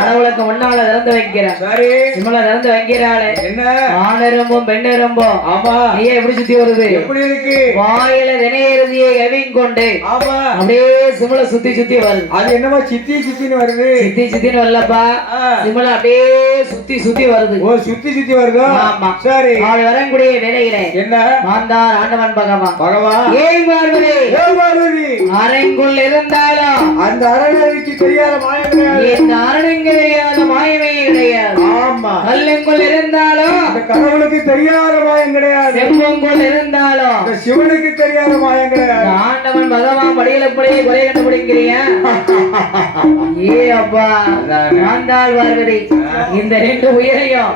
கடவுளுக்கு முன்னால திறந்து வைக்கிறார். சரி, சிம்மல திறந்து வைக்கிறாளே. என்ன ஆணரும்பும் பெண்ணரும்பும்? ஆமா. நீயே எப்படி சுத்தி வருது? எப்படி இருக்கு? வாயில வினையெழுதியை கவிங் கொண்டு ஆமா அப்படியே சிம்மல சுத்தி சுத்தி வருது. அது என்னமா சித்தி சித்தின்னு வருது? சித்தி சித்தின்னு வரலப்பா, சிம்மல அப்படியே சுத்தி சுத்தி வருது. ஓ, சுத்தி சுத்தி வருது. ஆமா. சரி, அவள் வரக்கூடிய வேலையில என்ன மாந்தார் ஆண்டவன் பகவான் ஏன் பார்வதி அரங்குள் இருந்தாலும் அந்த அரணுக்கு தெரியாத மாயம் கிடையாது. இந்த அரணுக்கு தெரியாத மாயமே கிடையாது. ஆமா. கல்லுக்குள் இருந்தாலும் அந்த கடவுளுக்கு தெரியாத மாயம் கிடையாது. செம்புக்குள் இருந்தாலும் அந்த சிவனுக்கு தெரியாத மாயம் கிடையாது. ஆண்டவன் பகவான் படியில படியே கொலை கண்டுபிடிக்கிறிய. ஏ அப்பா மாந்தாள் பார்வதி இந்த ரெண்டு உயிரையும்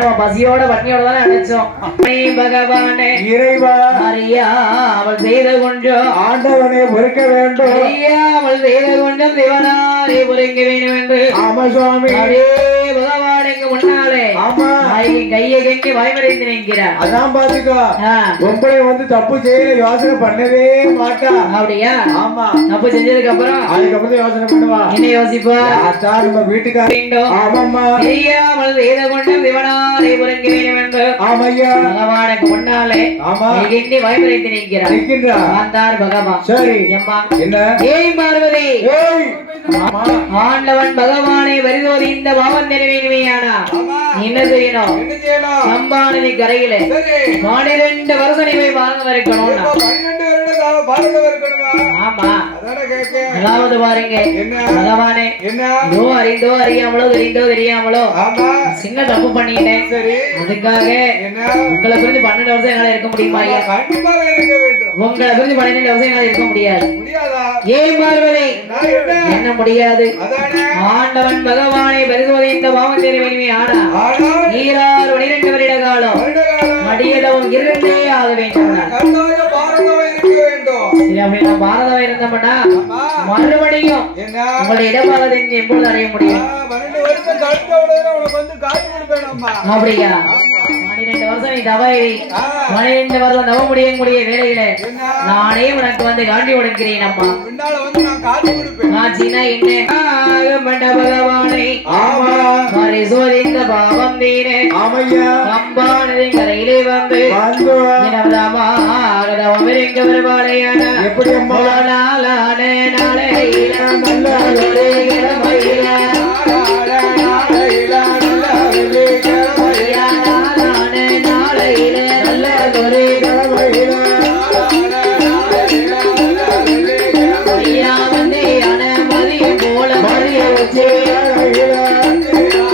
நம்ம பசியோட பட்னியோட தானே அடைச்சோம். பகவானே இறைவா அறியா அவள் செய்த கொஞ்சம் ஆண்டவனை பொறுக்க வேண்டும். ஐயா அவள் செய்த கொஞ்சம் சிவனாரே பொறுக்க வேண்டும் என்று ஆமா சுவாமி. பகவானுக்கு முன்னாலே ஆமா கையை கட்டி வாய்மறைந்து நிற்கிறார். அதான் பாத்துக்கோ பொம்பளை வந்து தப்பு செய்யல யோசனை பண்ணவே மாட்டா. அப்படியா? ஆமா. தப்பு செஞ்சதுக்கு அப்புறம் அதுக்கப்புறம் யோசனை பண்ணுவா. என்ன யோசிப்பா? ஆச்சா நம்ம வீட்டுக்காரங்க ஆமாம்மா தெரியாமல் செய்த கொண்டு சிவனாரை புறங்க வேண்டும் என்று ஆமையா பகவானுக்கு முன்னாலே ஆமா கட்டி வாய்மறைந்து நிற்கிறார். ஆண்டார் பகவான். சரி அம்மா என்ன? ஏய் பார்வதி, ஆண்டவன் பகவானை வரிதோதி இந்த பாவம் நிறைவேணுமையானா என்ன செய்யணும்? சம்பானதி கரையில 12 வருஷம் நீ போய் வாங்க வரைக்கணும். ஆமா. அதாவது பாருங்க பகவானே, ஏதோ அறிந்தோ அறியாமலோ தெரிந்தோ தெரியாமலோ சின்ன தப்பு பண்ணிட்டேன். அதுக்காக உங்களை புரிஞ்சு 12 வருஷம் என்னால இருக்க முடியுமா? உங்களை புரிஞ்சு 12 வருஷம் என்னால இருக்க முடியாது. ஏன் பார்வதி என்ன முடியாது? ஆண்டவன் பகவானை பரிசோதித்த பாவம் தெரிவேணுமே. ஆனா நீரார் 12 வருட காலம் மடியதவும் இருந்தே ஆக வேண்டும். பாரதம் இருந்தோம்னா மறுபடியும் உங்களுடைய இடமாக எப்பொழுது அடைய முடியும்? அப்படியா? 12 வருஷம் நீ தவறி 12 வருஷம் தவ முடிய வேலையில நானே உனக்கு வந்து காண்டி கொடுக்கிறேன். அம்மா காட்சினா என்ன? பகவானை பரிசோதித்த பாவம் தீனே கம்பானது கரையிலே வந்து எங்க வருவாளையான எப்படி நாளான நாளையில நல்லதொரு கிழமையில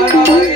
Bye.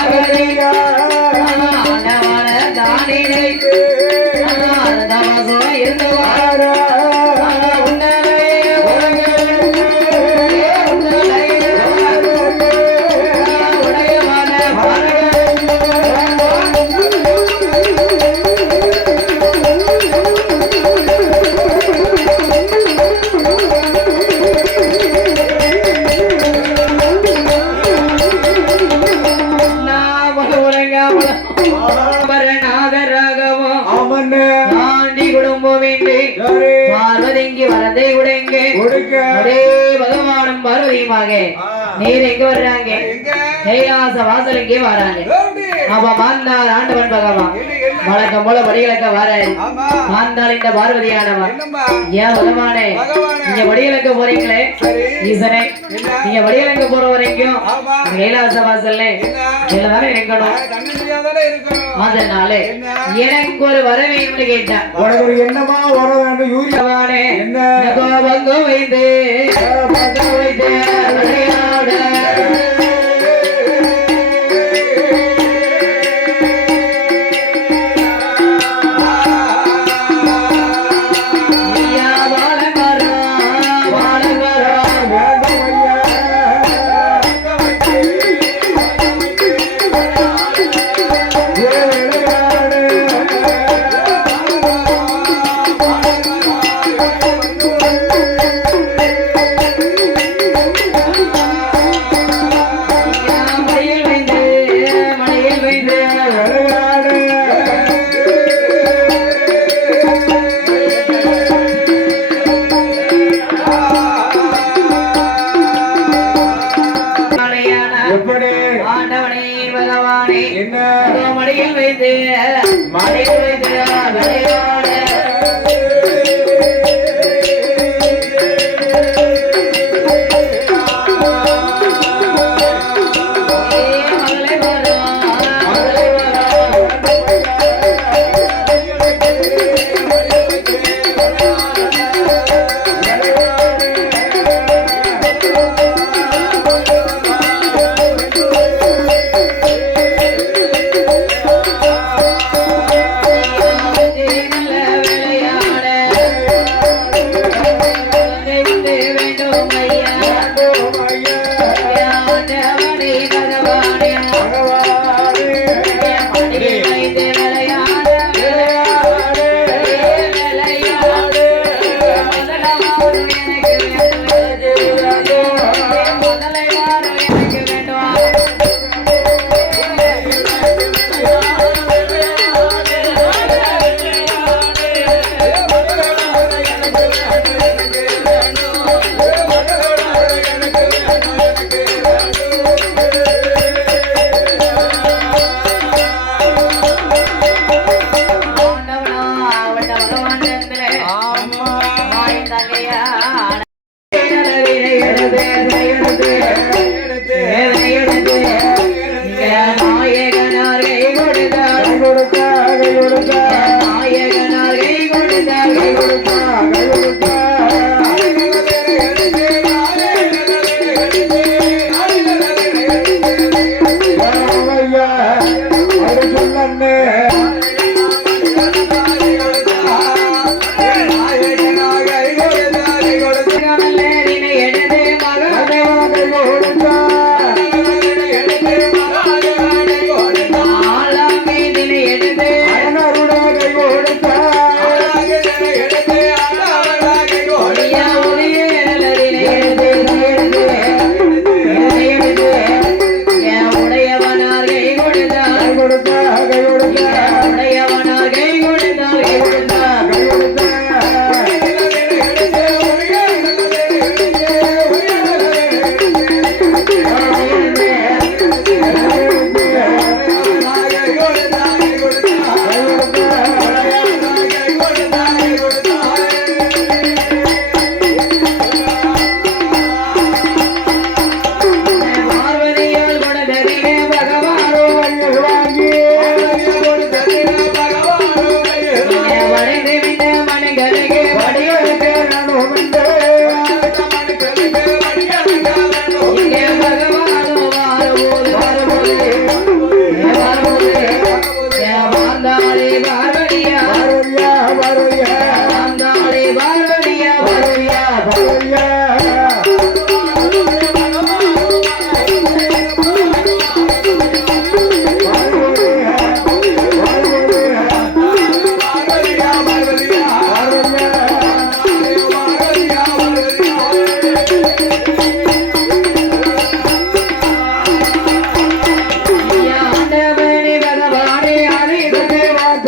நாகரிகா ஆண்டவன தானினைக்கு தவசோ இருந்து வாரா பார்வதிக்கு வரதை உடைங்க ஒரே பகவானும் பார்வதியுமாக நீர் எங்க வர்றாங்க கைலாச வாசல் இங்கே வராங்க அப்ப மாந்தாள் ஆண்டவன் பகவான் வழக்கம் போல படிகளக்க வராரு மாந்தாள் இந்த பார்வதியானவன் ஏன் பகவானே நீங்க படிகளக்க போறீங்களே ஈசனே நீங்க படிகளக்க போற வரைக்கும் கைலாச வாசல்ல எல்லாரும் இருக்கணும் அதனால எனக்கு ஒரு வர வேணும்னு கேட்டேன் உனக்கு ஒரு என்னமா வர வேண்டும் யூரியாவானே என்ன பங்கம் வைத்து விளையாட மடியில் வைத்து மடியில் வைத்து விளையாட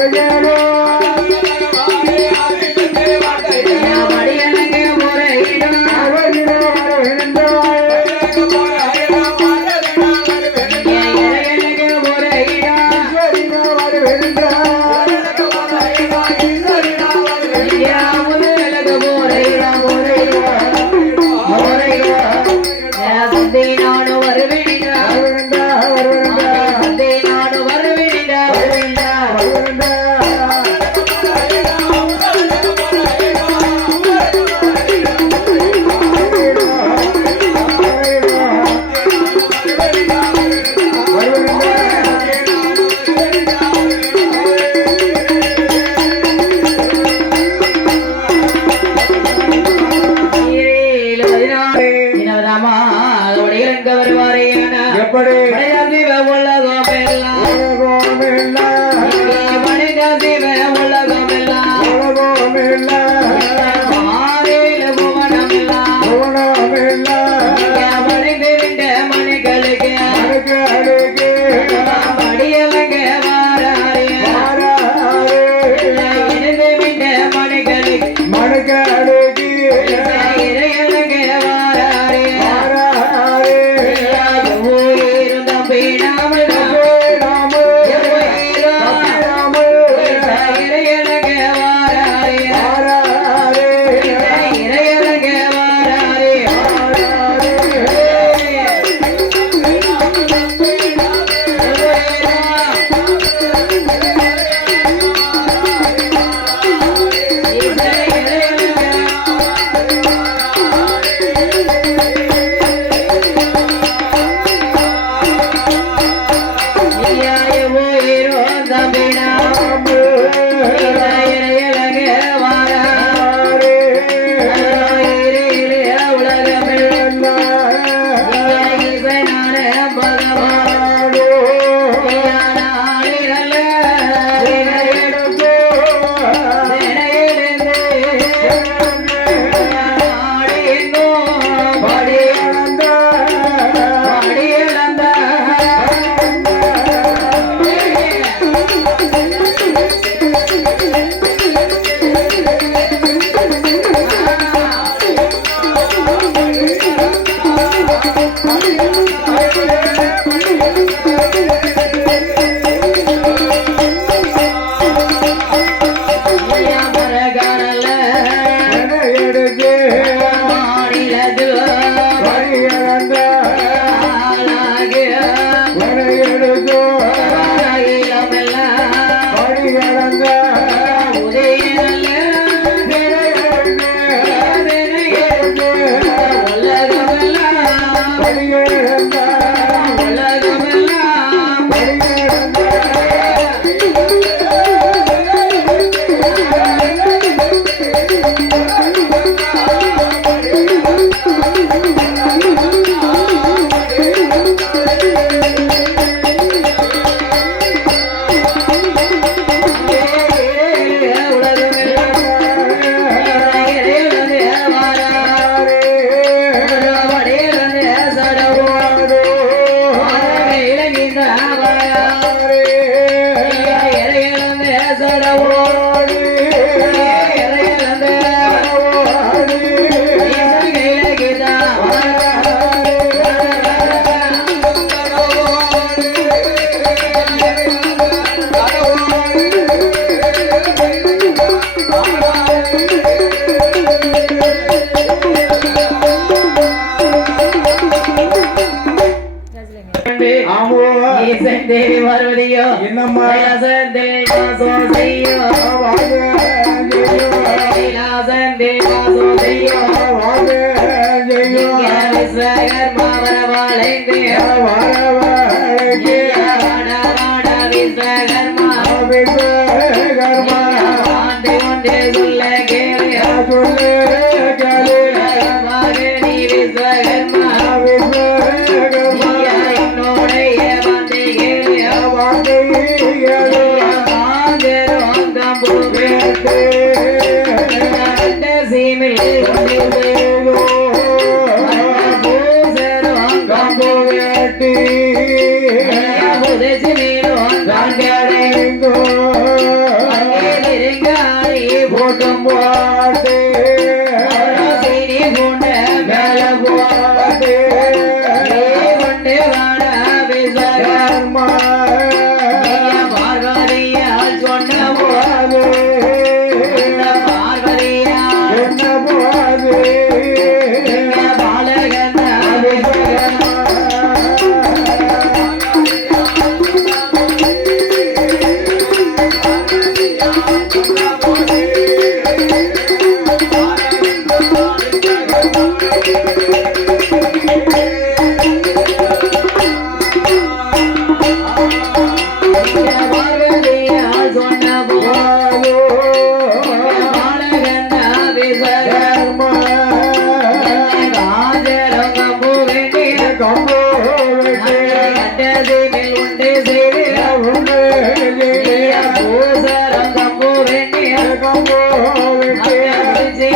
மடியனங்க முறையிடும் தேவி பார்வதியோ என்னம்மா தேவாசோ விஸ்வகர்மா வரவாழைந்து விஸ்வகர்மா ஆண்டு கொண்டு சொல்ல கேளு மகனி விஸ்வகர்மா என்னுடைய வந்து கேளு சீமில் வேட்டி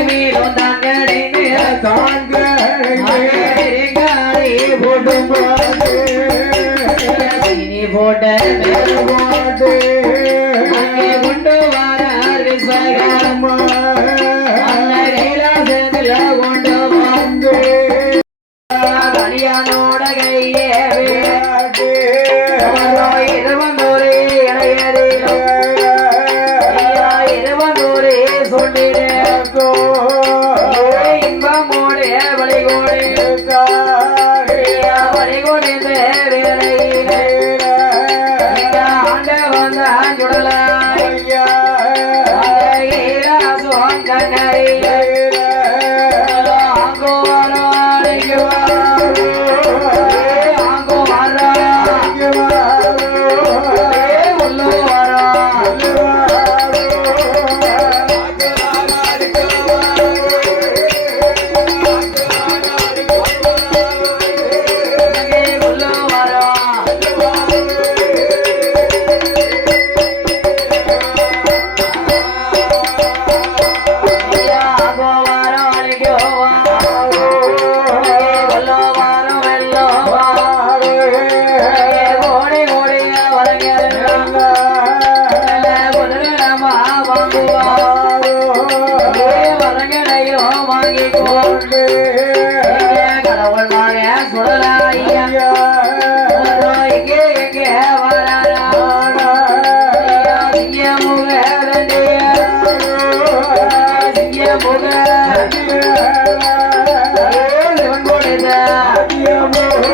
மீனும் தாங்கடைந்து போட்டும் போட்ட அங்கே கொண்டு வாரார் விஸ்வகர்மா கைலாசத்துல கொண்டு வந்து கல்யாணோட கையே இருவந்தூரே இளையரிலும் இருவந்தூரே சொல்லிடு இன்பமோடு வழிகோடு வழிகோடு வேலையிலே ஆண்ட வந்த சுடலாய் கண்ணையிலே ஆங்கோ வரோ ஆங்கோ வரோ உள்ளோ வரோ உள்ளோ வரோ ஆங்கோ வரோ அழைக்கோ உள்ளோ வரோ வெள்ளோ ஓடி ஓடி வரங்கிறாங்க வாங்குவா வரங்கடையும் வாங்கி கொண்டு கடவுள் மக சுடலாயா இங்கே எங்கே வராரா சிங்க முக சிங்க முக சிவன் கொடுத்த சிவன் கொடுத்த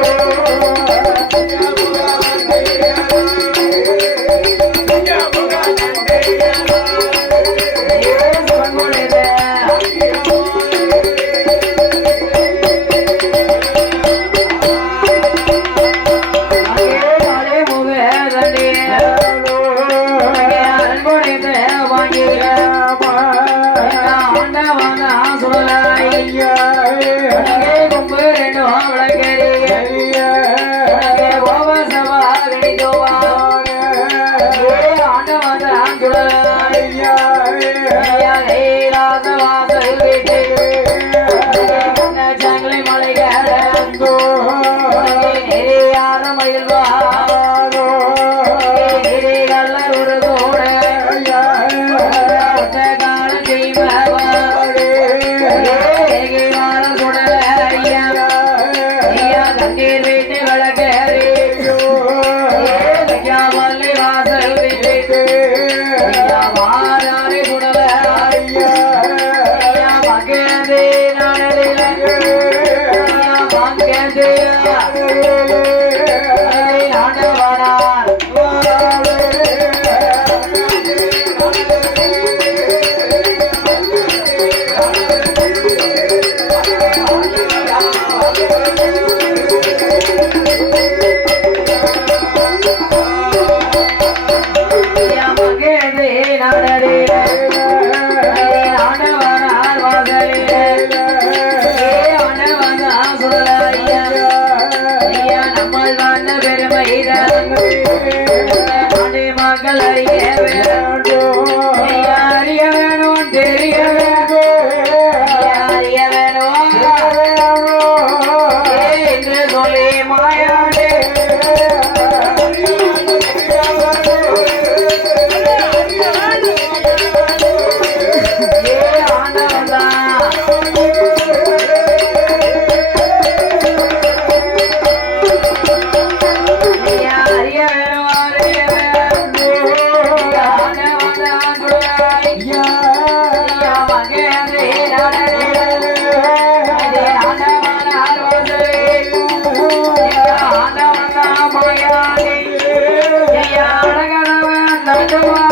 Come on.